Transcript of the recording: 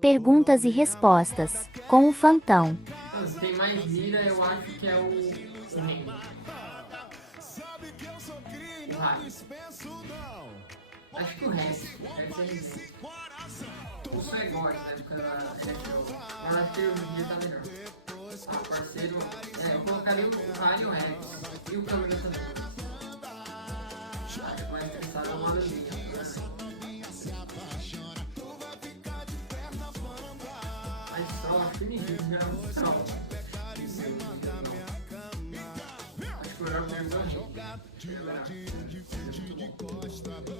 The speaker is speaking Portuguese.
Perguntas e respostas, com o Fantão. Então, se tem mais mira, eu acho que é o Henry. O Rex. Acho que o Rex. O Rex é Henry. O Swagor, na época da Electro. Mas acho que hoje em dia tá melhor. Ah, parceiro. Eu colocaria o Ryan e o Rex. E o Câmara também. Ah, é mais interessado no Malandrinha. Mas Stroll, acho que ninguém já é um Stroll. Acho que o melhor mesmo é o Henry.